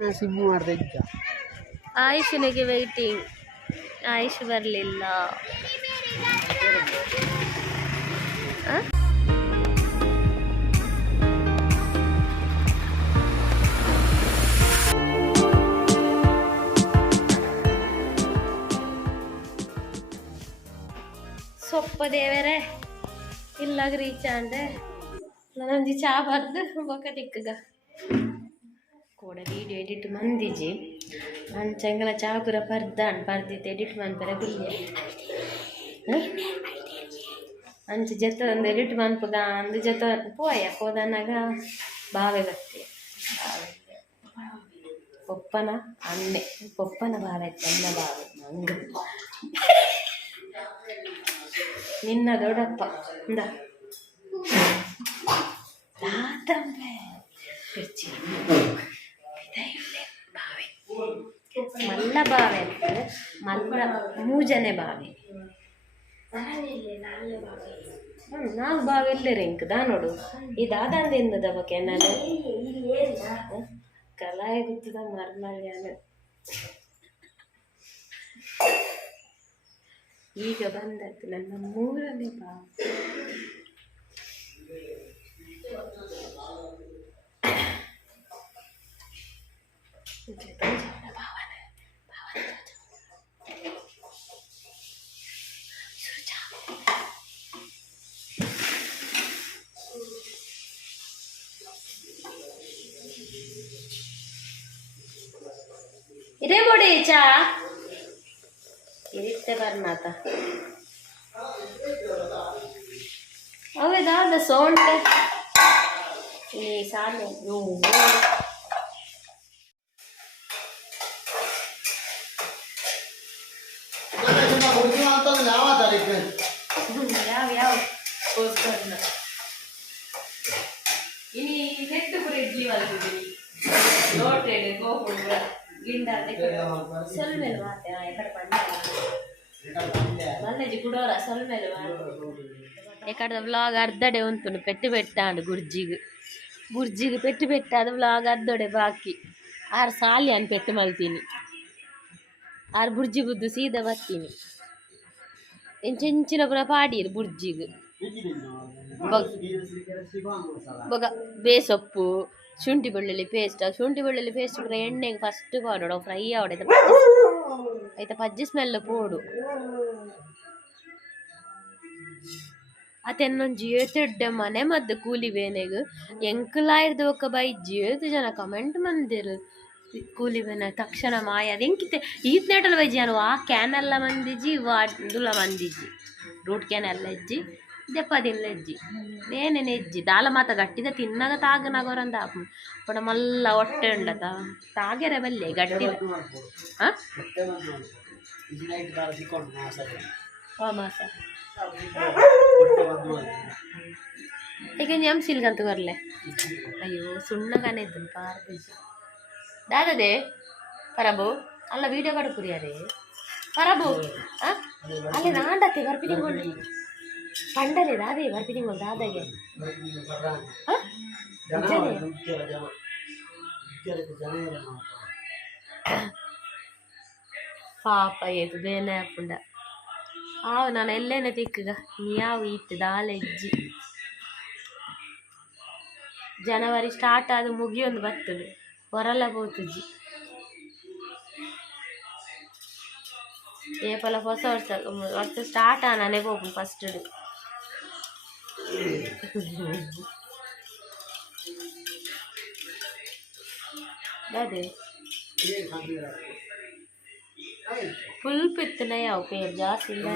SIM ಮಾಡಿದೆ ಆಯುಷನಿಗೆ waiting. AYUSH ಬರಲಿಲ್ಲ. ಸೊಪ್ಪ ದೇವರೇ ಇಲ್ಲಾಗ ರೀಚ್ ಅಂದೆ ನಂಜಿ ಚಾ ಬರ್ದು ಬೊಕ್ಕ ತಿಕ್ಕಗ ಕೂಡ ವೀಡಿಯೋ ಎಡಿಟ್ ಮಂದಿಜಿ ಅಂಚಂಗಲ ಚಾ ಪೂರ ಪರ್ದಾನ್ ಪರ್ದಿತ್ತು ಎಡಿಟ್ ಮನ್ಪರೆ ಗುಲ್ಲೆ ಅಂಚ ಜತ ಒಂದು ಎಡಿಟ್ ಮನ್ಪಗ ಅಂದು ಜತ ಪೋಯ ಹೋದನಾಗ ಬಾವೆ ಬತ್ತೆ ಪೊಪ್ಪನ ಅನ್ನೆ ಪೊಪ್ಪನ ಬಾವೆ ಚೆನ್ನ ಬಾವೆ ಮಂಗ ನಿನ್ನ ದೊಡ್ಡಪ್ಪ ಇಂದ ಮಲ್ಲ ಬಾವೆ ಮಲ್ಲ ಮೂಜನೆ ಬಾವೆ ನಾಲ್ಕು ಬಾವೆ ಇಲ್ಲೇ ರಿಂಕ್ ದಾ ನೋಡು ಇದಾದಂದ ದವಕ್ಕೆ ನಾನು ಕಲಾಯ ಗೊತ್ತದ ಮರ್ಮಲ್ಯಾನ ಈಗ ಬಂದದ್ದು ನನ್ನ 3ನೇ ಬಾವ. ಇದೇ ಬೋಡಿ ಚಾ ಇರಿತ್ತೆ ಬರ್ನಾತ ಅವೇ ದಾದ ಸೋಂಟೆ ಈ ಸಾಲೆ ಯಾವ ಇನಿ ನೆಟ್ಟು ಕೂಡ ಇಡ್ಲಿ ಮಲ್ತಿದ್ದೀನಿ ಲೋಟೆಡ್ ಗೋಪುರ ಗಿಂಡಾದೆ ಸೊಲ್ಮೇಲೆ ಮಾತೆ ಎಕಡೆ ಮಲ್ಲೆಜಿ ಕುಡೋರ ಸೊಲ್ಮೇಲೆ ಎಕಡೆ ವ್ಲಾಗ್ ಅರ್ಧಡೆ ಉಂಟು ಪೆಟ್ಟು ಬೆಟ್ಟಾಂಡು ಗುರ್ಜಿಗೆ ಪೆಟ್ಟು ಬೆಟ್ಟಾದ ವ್ಲಾಗ್ ಅರ್ಧಡೆ ಬಾಕಿ 6 ಸಾಲಿ ಅನ್ ಪೆಟ್ಟು ಮಲ್ತೀನಿ 6 ಬುರ್ಜಿ ಬುದ್ದು ಸೀದಾ ಬರ್ತೀನಿ ಎಂಚಿನ ಪುರ ಪಾಡೀರು ಬುರ್ಜಿಗೆ ಬೊಗ ಬೇಸೊಪ್ಪು ಶುಂಠಿ ಬೆಳ್ಳುಳ್ಳಿ ಪೇಸ್ಟ್ ಪೂರ ಎಣ್ಣೆಗೆ ಫಸ್ಟ್ ಪಾಡೋಡು ಫ್ರೈ ಆವಡ ಐತ ಪಜ್ಜಿ ಸ್ಮೆಲ್ ಪೋಡು ಅತೆನ್ನೊಂಜಿ ಏತುಡ್ಡೆ ಮನೆ ಮದ್ದು ಕೂಲಿ ಬೇನೆಗ್ ಎಂಕಲಾಯಿರ್ದು ಒಕ್ಕ ಬೈಜ್ಜಿ ಏತು ಜನ ಕಮೆಂಟ್ ಮಂದಿರು ಕೂಲಿ ಬೇನೆ ತಕ್ಷಣ ಮಾಯ ಅದು ಎಂಕಿತ್ತೆ ಈತ್ನೇಟಲ್ ಬೈಜಿ ಅನು ಆ ಕ್ಯಾನ್ ಎಲ್ಲ ಮಂದಿಜಿ ವಾಡುಲ ಮಂದಿಜಿ ರೂಟ್ ಕ್ಯಾನ್ ಎಲ್ಲ ಇಜ್ಜಿ ದೆಪ್ಪದಿಲ್ಲ ಇಜ್ಜಿ ಏನೇನು ಇಜ್ಜಿ ದಾಲ ಮಾತ ಗಟ್ಟಿದ ತಿನ್ನಾಗ ತಾಗನಾಗೋರಂದ ಪಡ ಮಲ್ಲ ಹೊಟ್ಟೆ ಉಂಡತ ತಾಗೆರೆ ಬಲ್ಲೆ ಗಟ್ಟಿ ಮಾಸ ಈಗ ಎಂಸಿಲ್ಗಂತ ಬರಲೆ ಅಯ್ಯೋ ಸುಣ್ಣಗಾನೆ ಇದ್ದನು ಪಾರ್ದು ದಾದದೆ ಪರಬು ಅಲ್ಲ ವೀಡಿಯೋ ಕಡುಕುರಿಯಾರೆ ಪರಬು ಅಲ್ಲಿ ನಾಂಡತ್ತೆ ಬರ್ಪಿಡಿಂಗೊಂಡು ಪಂಡಲೆ ದಾದೆ ಬರ್ಪಿಡಿಂಗೊಂಡು ದಾದಾಗೆ ಪಾಪ ಏತು ಬೇನೆ ಹಾಕೊಂಡ ಆವು ನಾನು ಎಲ್ಲೇನ ತಿಕ್ಕಗ ಯಾವ ಇತ್ತು ದಾಲೆ ಇಜ್ಜಿ ಜನವರಿ ಸ್ಟಾರ್ಟ್ ಆದ ಮುಗಿಯೊಂದು ಬರ್ತದೆ ಹೊರಲ್ಲ ಹೋತುಜಿ ಏಪಲ ಹೊಸ ವರ್ಷ ಸ್ಟಾರ್ಟ್ ಆನೆ ಹೋಗು ಫಸ್ಟ್ ಅದೇ ಫುಲ್ ಪಿತ್ತನ ಯಾವ ಪೇರ್ ಜಾಸ್ತಿ ಇಲ್ಲ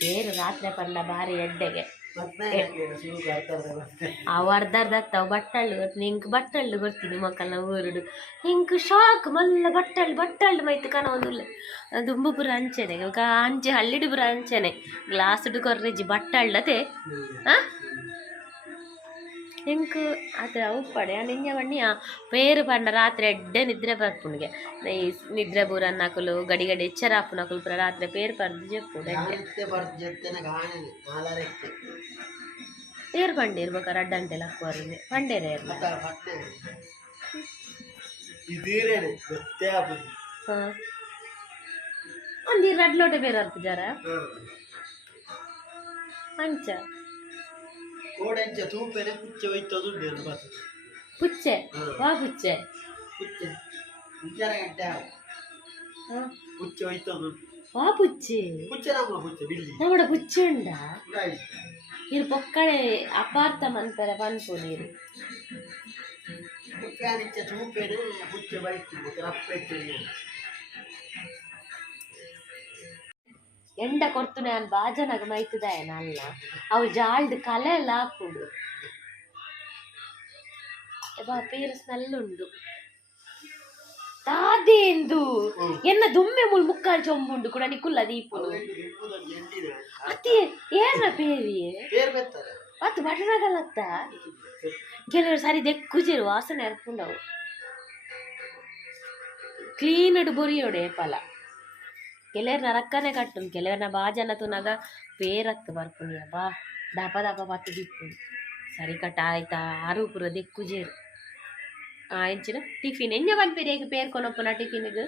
ಸೇರು ರಾತ್ರಿ ಪರ್ಲ ಬಾರಿ ಎಡ್ಡೆಗೆ ಅವು ಅರ್ಧರ್ಧ ಬಟ್ಟಳ್ಳು ನಿಂಗೆ ಬಟ್ಟಳ್ಳು ಗೊತ್ತೀನಿ ಮಕ್ಕಳನ್ನ ಊರುಡು ಹಿಂಗೆ ಶಾಕ್ ಮಲ್ಲ ಬಟ್ಟಳ್ಳು ಮೈತು ಕನ ಒಂದು ದುಂಬುಪುರ ಅಂಚೆನೆ ಅಂಚೆ ಹಳ್ಳಿಡುಪುರ ಅಂಚೆನೆ ಗ್ಲಾಸ್ ಕೊರ್ರೆಜ್ಜಿ ಬಟ್ಟಳ್ಳತೆ ಎಂಕ್ ಅದು ಅವು ಪಡೆ ನಿಂಜ ಬಣ್ಣಿ ಪೇರು ಪಂಡ ರಾತ್ರಿ ಎಡ್ಡೆ ನಿದ್ರೆ ಬರ್ಪುಣಿಗೆ ನಿದ್ರೆ ಬೂರ ಅನ್ನಕಲು ಗಡಿ ಗಡಿ ಎಚ್ಚರ ಹಾಪುನಕಲು ಪುರ ರಾತ್ರಿ ಪೇರು ಪರ್ದು ಜಪ್ಪುಡು ಪೇರು ಪಂಡೆ ಇರ್ಬೇಕಾರೆ ಅಡ್ಡಂಟೆಲ್ಲ ಹಾಕುವರಿಗೆ ಪಂಡೇರೆ ಹಾಂ ಅಂದಿ ರಡ್ ಲೋಟೆ ಬೇರೆ ಅಲ್ಪ ಜರ ಅಂಚ ಪುಚ್ಚೆ ವಾ ಪುಚ್ಚೆ ವಾ ಪುಚ್ಚೆ ನಮ್ಮಡ ಪುಚ್ಚೆ ಉಂಡ ಇರು ಪೊಕ್ಕಡೆ ಅಪಾರ್ಥ ಮಂತರ ಪನ್ಪು ನೀರು ಎಂಡ ಕೊರ್ತು ನಾನು ಬಾಜನಾಗ ಮೈತದಾಯನಲ್ಲ ಅವು ಜಾಳ್ದು ಕಲೆ ಎಲ್ಲ ಹಾಕುಡು ಪೇರು ಸ್ಮೆಲ್ ಉಂಡು ತಾದೇಂದು ಎನ್ನ ದುಮ್ಮೆ ಮುಲ್ ಮುಕ್ಕಾಲ್ ಚೊಂಬುಂಡು ಕೂಡ ನಿಕ್ಕುಲ್ಲ ದೀಪುಲು ಅತಿ ಏನ ಪೇರಿ ಮತ್ತು ಬಟನಾಗಲ್ಲತ್ತ ಕೆಲವರು ಸರಿ ದೆಕ್ಕುಜೇರು ವಾಸನೆ ಅರ್ಪುಂಡವು ಕ್ಲೀನಡ್ ಬೊರಿಯೋಡೆ ಫಲ ಕೆಲವ್ರನ್ನ ರಕ್ಕನೆ ಕಟ್ಟು ಕೆಲವ್ರನ್ನ ಬಾಜನ ತುನಾಗ ಪೇರತ್ತು ಬರ್ಪುಣಿಯ ಬಾ ದಪ ದಪ ಪತ್ತು ದಿಪ್ಪು ಸರಿ ಕಟ್ಟ ಆಯ್ತಾ ಆರು ಪುರ ದೆಕ್ಕುಜೇರು ಎಂಚಿನ ಟಿಫಿನ್ ಎಂಜ ಬಂದ್ಪೇರಿ ಹೇಗೆ ಪೇರ್ಕೊನಪ್ಪನ ಟಿಫಿನ್ಗೆ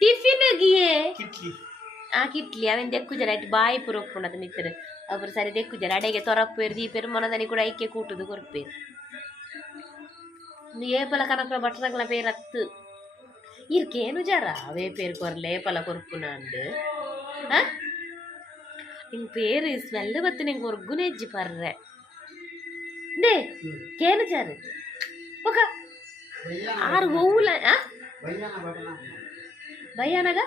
ಟಿಫಿನ್ಗಿಯೇ ಕಿಟ್ಲಿ ಅವೇನು ದೆಕ್ಕುಜರ ಆಯ್ತು ಬಾಯಿ ಪುರ ಒಪ್ಪುಂಡದು ಮಿತ್ರ ಒಬ್ಬರು ಸರಿ ದೆಕ್ಕುಜರ ಅಡೆಗೆ ತೊರಪ್ಪೇರು ದೀಪೇರು ಮೊನದನಿ ಕೂಡ ಐಕೆ ಕೂಟುದು ಕೊರ್ಪೇರು ಏಪಲ ಕನಕಲ ಬಟ್ಟನಗಳ ಪೇರತ್ತು ಇರ್ಕೇನು ಜರ ಅವೇ ಪೇರು ಕೊರ್ಲೆ ಪಲ ಕೊರ್ಪುನ ಅಂದು ನಿಂಗೆ ಪೇರು ಸ್ಮೆಲ್ ಬತ್ತು ನಿಂಗೆ ಹೊರ್ಗುನೆ ಹೆಜ್ಜಿ ಪರ್ರೆ ದೇ ಕೇನು ಜರ ಒಕ ಆರು ಹೂಲ ಬಯ್ಯಾನಗ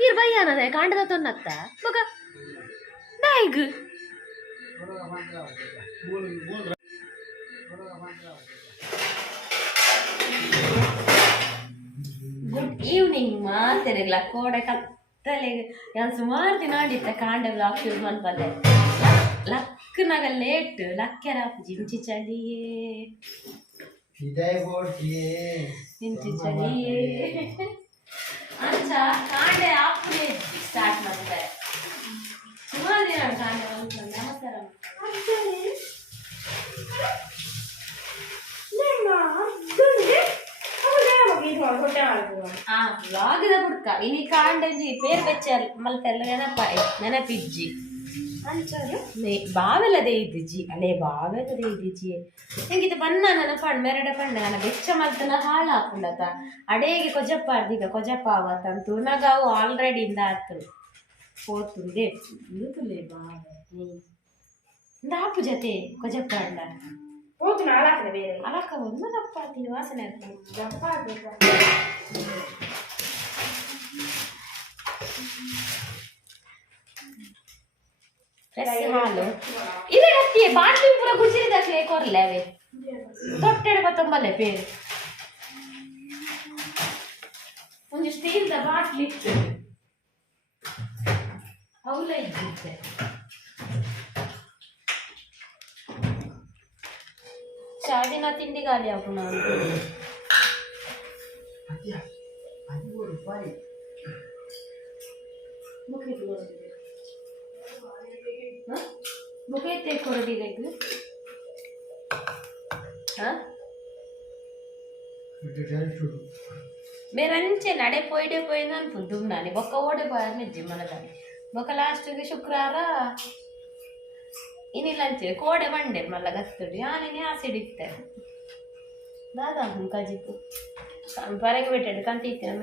ಇರ್ ಬಯ್ಯಾನದ ಕಾಂಡದ ತೊನ್ನತ್ತ ಮಗ ದಾಯ್ಗ ಗುಡ್ ಈವ್ನಿಂಗ್ ಮಾತೆರೆಗ್ಲ ಕೋಡೆ ಕತ್ತಲೆಗೆ ನಾನು ಸುಮಾರು ದಿನ ಆಡಿತ್ತೆ ಕಾಂಡೆ ಬ್ಲಾಗ್ ಶುರು ಮಾಡ್ಬಲ್ಲೆ ಲಕ್ಕನಾಗ ಲೇಟ್ ಲಕ್ಕೆರ ಜಿಂಚಿ ಚಳಿಯೇ ಜಿಂಚಿ ಚಳಿಯೇ ಅಂಚ ಕಾಂಡೆ ಆಪುನೇ ಸ್ಟಾರ್ಟ್ ಮಾಡ್ತಾರೆ ಸುಮಾರು ದಿನ ಕಾಂಡೆ ಬಂದ್ಕೊಂಡು ನಮಸ್ಕಾರ ವ್ಲಾಗ್ದ ಬುಡ್ಕ ಇನಿ ಕಾಂಡಂಜಿ ಪೇರ್ ಬೆಚ್ಚ ಮಲ್ತೆಲ್ಲ ನೆನಪಿಜ್ಜಿ ಬಾವೆಲ್ಲದೇ ಇದ್ದಿಜ್ಜಿ ಅಲ್ಲೇ ಬಾವೆಲ್ಲದೇ ಇದ್ದಿಜ್ಜಿ ಹೆಂಗಿತ್ತು ಬನ್ನ ನನ್ನ ಪಂಡ್ ಮೆರಡೆ ಪಂಡ ನನ್ನ ಬೆಚ್ಚ ಮಲ್ತನ ಹಾಳು ಹಾಕೊಂಡತ ಅಡೇಗೆ ಕೊಜಪ್ಪ ಅರ್ದಿಗ ಕೊಜಪ್ಪ ಅವತ್ತಂತೂ ನಗಾವು ಆಲ್ರೆಡಿ ಇಂದ ಆತು ಹೋತುಂಡೆ ಇರುತ್ತಲೇ ಬಾವೆ ದಾಪು ಜೊತೆ ಕೊಜಪ್ಪ ಅಂಡ ಹೋತು ನಾಳಾಕ್ರೆ ಬೇರೆ ಅಲಕ್ಕ ಒಂದು ದಪ್ಪ ಆಗ್ತೀನಿ ವಾಸನೆ ಆಗ್ತೀನಿ ದಪ್ಪ ಆಗ್ಬೇಕು ಹಾಲು ಇದೆ ಗಟ್ಟಿಯೇ ಬಾಟ್ಲಿ ಪೂರ ಗುಜಿರಿದಕ್ಕೆ ಕೊರ್ಲೆ ಅವೇ ತೊಟ್ಟೆಡೆ ಬತ್ತೊಂಬಲ್ಲೆ ಪೇರು ಒಂದು ಸ್ಟೀಲ್ದ ಬಾಟ್ಲಿ ಅವಲ ಇದ್ದಿದ್ದೆ ಚಾದಿನ ತಿಂಡಿ ಗಾಲಿ ಆಗು ನಾನು ಮುಖೈತೆ ಕೊರದಿಗೆ ಮೇರಂಚೆ ನಡೆ ಪೋಯ್ಡೆ ಪೋಯ್ನ ಅನ್ಪುಂಡು ದುಮ್ನಾನಿ ಬೊಕ್ಕ ಓಡೆ ಪೋಯ ನಿಜ್ಜಿ ಮನದಲ್ಲಿ ಬೊಕ್ಕ ಲಾಸ್ಟಿಗೆ ಶುಕ್ರವಾರ ಇನ್ನಿಲ್ಲಂಚೆ ಕೋಡೆ ಬಂಡೆ ಮಲ್ಲ ಗಸ್ತುಡು ಯಾನೇನೆ ಆಸಿಡ್ ಇರ್ತಾರೆ ದಾದಾ ಕಜಿಪ್ಪು ಪರಗೆ ಬಿಟ್ಟೆ ಕಂತಿತ್ತಿನ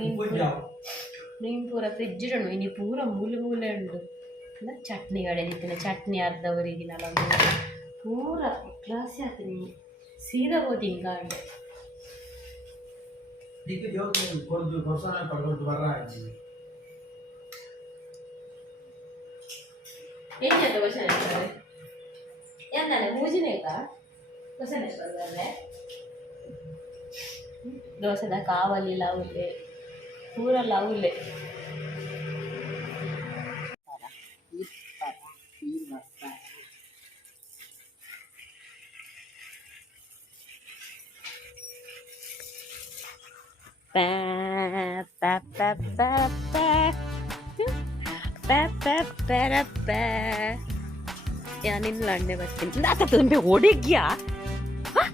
ಮೀನು ಪೂರ ಫ್ರಿಜ್ ಉಂಡು ಇನಿ ಪೂರ ಮೂಲೆ ಮೂಲೆ ಉಂಡು ಚಟ್ನಿ ಕಡೆದಿತ್ತಿನ ಚಟ್ನಿ ಅರ್ಧವರಿಗಿನಲ್ಲ ಪೂರ ಕ್ಲಾಸಿ ಆಗ್ತೀನಿ ಸೀದಾ ಹೋದಿ ಹಿಂಗಾಂಡೆ ఏంటంటే క్వశ్చన్ వేస్తారు ఏంటంటే మూజినేక క్వశ్చన్ వేస్తారు కదా దోశ కావాలి లవ్లే పూర లవ్లే ಪ್ಯಾ ಪ್ಯಾ ಪ್ಯಾ ಪ್ಯಾ ಪ್ಯಾ ಪ್ಯಾ ಪ್ಯಾ ಪ್ಯಾ ಪ್ಯಾ ಯಾನಿಲ್ಲ ಅಣ್ಣೆ ಬರ್ತೀನಿ ನಾತ ತುಂಬೆ ಒಡಗ್ಯಾ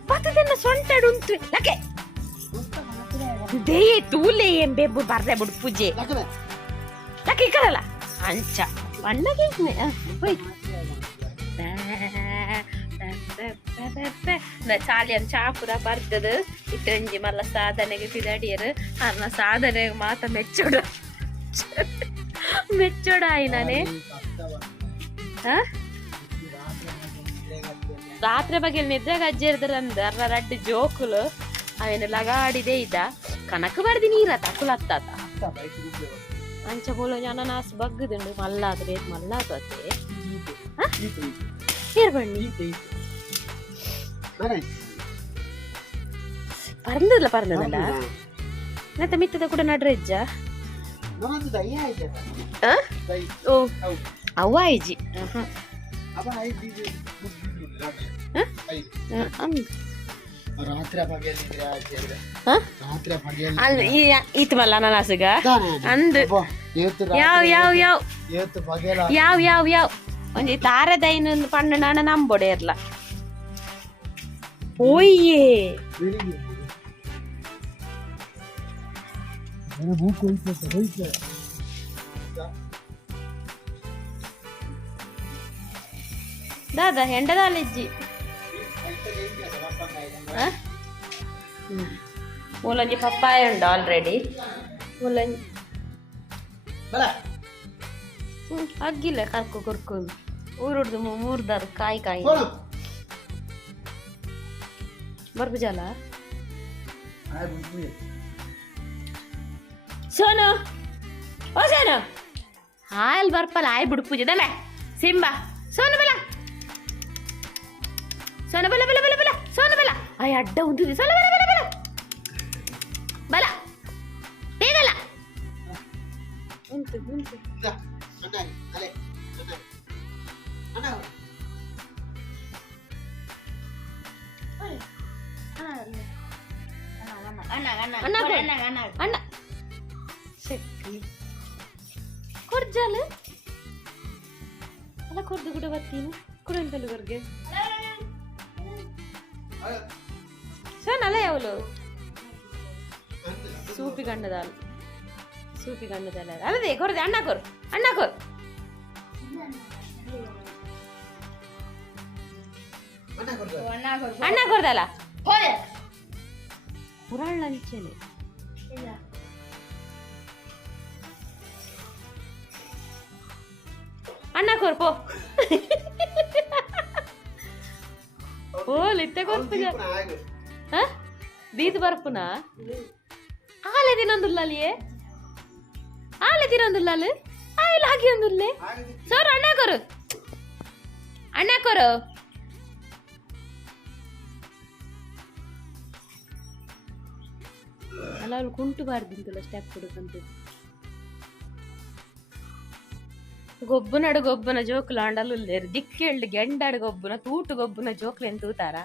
ಪತ್ತದನ್ನ ಸೊಂಟಡು ಉಂಟು ಲಕೆ ದೇ ತೂಲೆ ಎಂಬೆ ಬರ್ದೆ ಬಿಡು ಪೂಜೆ ಲಕೆ ಕರಲ್ಲ ಅಂಚ ಬಣ್ಣಗೆ ಹೋಯ್ ಚಾಲಿಯನ್ ಚಾಪುರ ಬರ್ದದು ಇಟ್ಟಂಜಿ ಮಲ್ಲ ಸಾಧನೆಗೆ ಪಿದಾಡಿಯರು ಅನ್ನ ಸಾಧನೆಗೆ ಮಾತ ಮೆಚ್ಚೋಡಾಯಿ ನಾನೇ ರಾತ್ರಿ ಬಗ್ಗೆ ನಿದ್ರೆಗೆ ಅಜ್ಜಿರ್ದ್ರಂದ ಅರ್ರ ರಡ್ಡು ಜೋಕುಲು ಅವೇನು ಲಗಾಡಿದೆ ಇದ್ದ ಕನಕ ಬರ್ದಿ ನೀರ ತಕುಲತ್ತ ಅಂಚ ಬೋಲೋ ಅನನಾಸ್ ಬಗ್ಗದುಂಡು ಮಲ್ಲಾದ್ರೆ ಮಲ್ಲಾತತೆ ಬಣ್ಣಿ ಪರಂದಲ್ಲ ಮತ್ತೆ ಮಿತ್ತದ ಕೂಡ ನಡ್ರಜ್ಜ ಓ ಅವ್ವ ಐಜಿ ಈತ್ ಮಲ್ಲ ಅನನಾಸಗ ಅಂದ್ ಯಾವ ಒಂಜಿ ತಾರದೈನೊಂದು ಪಂಡ ನಾನ ನಂಬೋಡೆ ಇರ್ಲ ಓಯ್ಯೇ ದಾದಾ ಹೆಂಡದಾಲಿಜ್ಜಿ ಮೂಲಂಜಿ ಪಪ್ಪಾಯ ಉಂಡು ಆಲ್ರೆಡಿ ಮೂಲಂಜಿ ಅಗ್ಗಿಲ್ಲ ಕರ್ಕೊ ಕೊರ್ಕೊಂಡು ಊರುಡ್ದು ಮೂರ್ದಾರು ಕಾಯಿ ಬರ್ಬುಜಾಲ ಸೋನು ಓ ಸೋನು ಹಾಲ್ ಬರ್ಪಲ್ಲ ಆಯ್ ಬಿಡು ಪೂಜೆ ದಮೆ ಸಿಂಬಾ ಸೋನು ಬಲ ಸೋನು ಬಲ ಬಲ ಬಲ ಬಲ ಸೋನು ಬಲ ಆಯ್ ಅಡ್ಡ ಉಂಟು ಸೋನು ಬಲ ಬಲ ಬಲ ಬಲ ಬೇಗಲ್ಲ ಉಂಟು ಉಂಟು ಅಣ್ಣ ಕೊರ್ಜಾಲು ಅಲ್ಲ ಕೊರ್ದು ಕೂಡ ಬರ್ತೀನಿ ಕುಡಂತಲು ಕೊರ್ಗೆ ಸಣ್ಣ ಅಲ್ಲ ಯಾವಲು ಸೂಪಿ ಗಂಡದಾಲು ಅಲ್ಲದೆ ಕೊರ್ದೆ ಅಣ್ಣ ಕೊರ್ ಅಣ್ಣ ಕೊರ್ದಲ್ಲ ಪುರಾಣ ನಿಚ್ಚನೆ ಅಣ್ಣ ಕೊರ್ಪೋ ಓಲಿತ್ತೆ ಕೊರ್ಪುಜ ದೀದ್ ಬರ್ಪುನ ಆಲೆ ದಿನೊಂದುಲ್ಲಲಿಯೇ ಆಯ್ಲ ಹಾಗೆ ಒಂದುಲ್ಲೆ ಸರ್ ಅಣ್ಣ ಕೊರು ಅಲ್ಲ ಅವ್ಳು ಕುಂಟು ಬಾರ್ದಿಂತಲ್ಲ ಸ್ಟೆಪ್ ಹುಡುಕಂತ ಗೊಬ್ಬನ ಜೋಕುಲು ಆಂಡಲ್ಲೇರು ದಿಕ್ಕೇಳ್ದು ಗೆಂಡಾಡು ಗೊಬ್ಬನ ತೂಟು ಗೊಬ್ಬನ ಜೋಕ್ಲು ಏನು ತೂತಾರ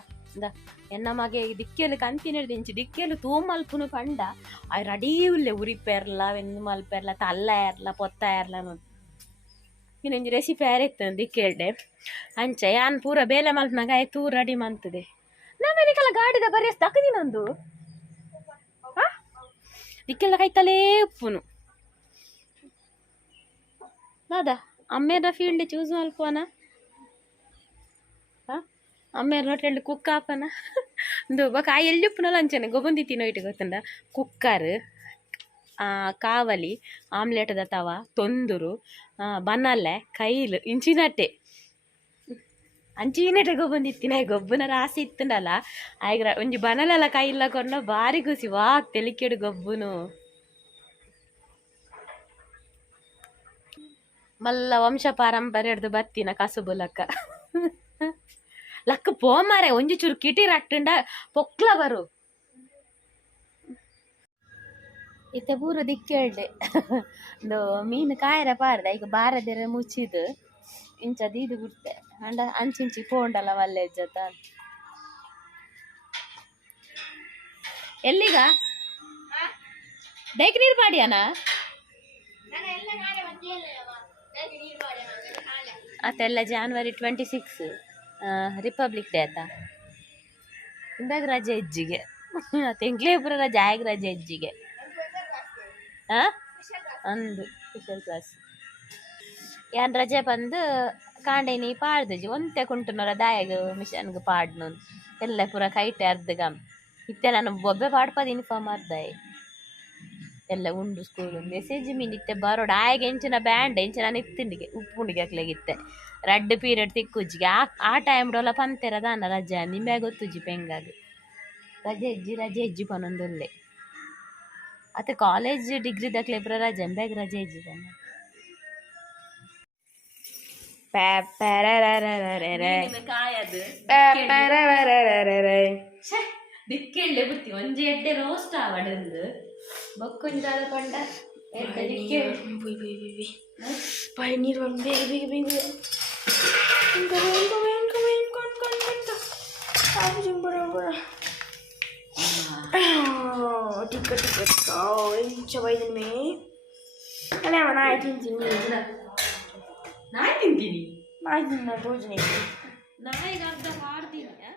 ಎನ್ನ ಮಗೆ ದಿಕ್ಕೇಲು ಕಂತಿನಿಡ್ದಿಂಚು ದಿಕ್ಕೇಲು ತೂಮಲ್ಪುನು ಪಂಡ ಅವು ರಡೀ ಉಲ್ಲೆ ಉರಿಪೇರ್ಲ ವೆಂದು ಮಲ್ಪೇರ್ಲ ತಲ್ಲ ಏರ್ಲ ಪೊತ್ತ ಏರ್ಲ ನೋಡಿ ಇನ್ನೊಂದು ರೆಸಿಪಿ ಯಾರಿತ್ತು ದಿಕ್ಕೇಳ್ಡೆ ಅಂಚೆ ಯಾನ್ ಪೂರ ಬೇಲೆ ಮಲ್ಪನಾಗ ಆಯ್ತು ತೂ ರೆಡಿ ಮಂತದೆ ನಾವೇನಿಕಲ್ಲ ಗಾಡಿದ ಬರೀ ತಕದಿನೊಂದು ದಿಕ್ಕೆಲ್ಲ ಕೈತಲೇ ಉಪ್ಪುನು ದಾದಾ ಅಮ್ಮೇರ ಫೀಲ್ಡ್ ಚೂಸ್ ಮಲ್ಪೋನ ಅಮ್ಮೇರ ನೋಟೆಂಡು ಕುಕ್ ಹಾಪನ ಒಂದು ಕಾಯಿ ಎಲ್ಲಿ ಉಪ್ಪುನಲ್ಲ ಅಂಚನೆ ಗೊಬ್ಬಂದಿ ತಿನ್ನೋ ಇಟ್ಟು ಗೊತ್ತಂಡ ಕುಕ್ಕರ್ ಕಾವಲಿ ಆಮ್ಲೆಟ್ದ ತವ ತೊಂದರು ಬನ್ನಲ್ಲೆ ಕೈಲು ಇಂಚಿನಟ್ಟೆ ಅಂಚಿನಟ್ಟೆ ಗೊಬ್ಬಂದಿತ್ತಿನ ಗೊಬ್ಬನ ರಾಸಿ ಇತ್ತಂಡಲ್ಲ ಆಯ್ಗ ಒಂಜಿ ಬನಲೆಲ್ಲ ಕೈ ಇಲ್ಲ ಕೊಂಡ ಬಾರಿ ಖುಷಿ ವಾಕ್ ತೆಲಿಕೆಡು ಗೊಬ್ಬುನು ಮಲ್ಲ ವಂಶ ಪಾರಂಪರ್ಯ ಹಿಡ್ದು ಬತ್ತಿನ ಕಸುಬು ಲಕ್ಕ ಪೋಮಾರೆ ಒಂಜಿ ಚೂರು ಕಿಟಿರ್ ಹಾಕ್ತಂಡ ಪೊಕ್ಲ ಬರು ಇತ್ತೆ ಪೂರ ದಿಕ್ಕೇಳ್ಡೆ ಒಂದು ಮೀನು ಕಾಯರ ಪಾರ್ದ ಈಗ ಬಾರದೆರೆ ಮುಚ್ಚಿದು ಇಂಚ ದೀದು ಬಿಡ್ತೆ ಅಂಡ ಅಂಚಿಂಚಿ ಪೋಂಡಲ್ಲ ಒಳ್ಳೆ ಜೊತ ಎಲ್ಲಿಗ ಡೈಕ್ ನೀರು ಪಾಡ್ಯಾನ ಅದೆಲ್ಲ January 26 ರಿಪಬ್ಲಿಕ್ ಡೇ ಆಯ್ತಾ ಇಂದಾಗ ರಜೆ ಹೆಜ್ಜಿಗೆ ತೆಂಗ್ಲೇ ಪುರ ರಜೆ ಆಗ ರಜೆ ಹೆಜ್ಜಿಗೆ ಅಂದು ಸ್ಪೆಷಲ್ ಕ್ಲಾಸ್ ಯಾನ್ ರಜೆ ಬಂದು ಕಾಂಡೇನಿ ಪಾಡ್ದಜಿ ಒಂತೆ ಕುಂಟುನರ ದಾಯಗ ಮಿಷನ್ಗೆ ಪಾಡ್ನು ಎಲ್ಲ ಪೂರ ಕೈಟೆ ಅರ್ಧಗಮ್ ಇತ್ತೆ ನಾನು ಬೊಬ್ಬೆ ಪಾಡ್ಪದ ಇನ್ಫಾರ್ಮ್ ಅರ್ಧಾಯ್ ಎಲ್ಲ ಉಂಡು ಸ್ಕೂಲ್ ಮೆಸೇಜ್ ಮೀನಿತ್ತೆ ಬರೋಡು ಆಯ್ಗೆ ಎಂಚಿನ ಬ್ಯಾಂಡ್ ಎಂಚಿನ ನಿತ್ತಿಂಡಿಗೆ ಉಪ್ಪುಂಡಿಗೆ ಹಾಕ್ಲಾಗಿತ್ತೆ ರಡ್ಡು ಪೀರಿಯಡ್ ತಿಕ್ಕುಜ್ಜಿಗೆ ಆ ಟೈಮ್ಡೊಲ್ಲ ಪಂತೆರ ದಾನ ರಜೆ ನಿಂಬೆ ಗೊತ್ತುಜ್ಜಿ ಪೆಂಗಾಗ ರಜೆ ಹೆಜ್ಜಿ ಪನೊಂದುಲ್ಲೆ ಅತ್ತೆ ಕಾಲೇಜ್ ಡಿಗ್ರಿ ದಕ್ಲೆ ಪುರ ರಜೆ ಎಂಬೆಗ್ ರಜೆ ಹೆಜ್ಜಿ ಪನ್ನ ದಿಕ್ಕೆಳ್ಳೆ ಬುತ್ತಿ ಒಂಜಿ ಎಡ್ಡೆ ರೋಸ್ಟ್ ಆವಡಂದು ಬೊಕ್ಕೊಂಜಾದ ಪಂಡ ನೀರು ಬಂದು ಬೇಗ ಬೇಗ ಬೇಗ ಟಿಕ್ಕ ಇಂಚ ಬೈದಿನ ಮೇ ಅಲ್ಲ ನಾಯಿ ತಿಂತೀನಿ ನಾಯಿ ತಿಂತೀನಿ ನಾಯಿ ತಿನ್ನ ಭೋಜನ ನಾಯಿಗೆ ಅರ್ಧ ಮಾಡ್ತೀನಿ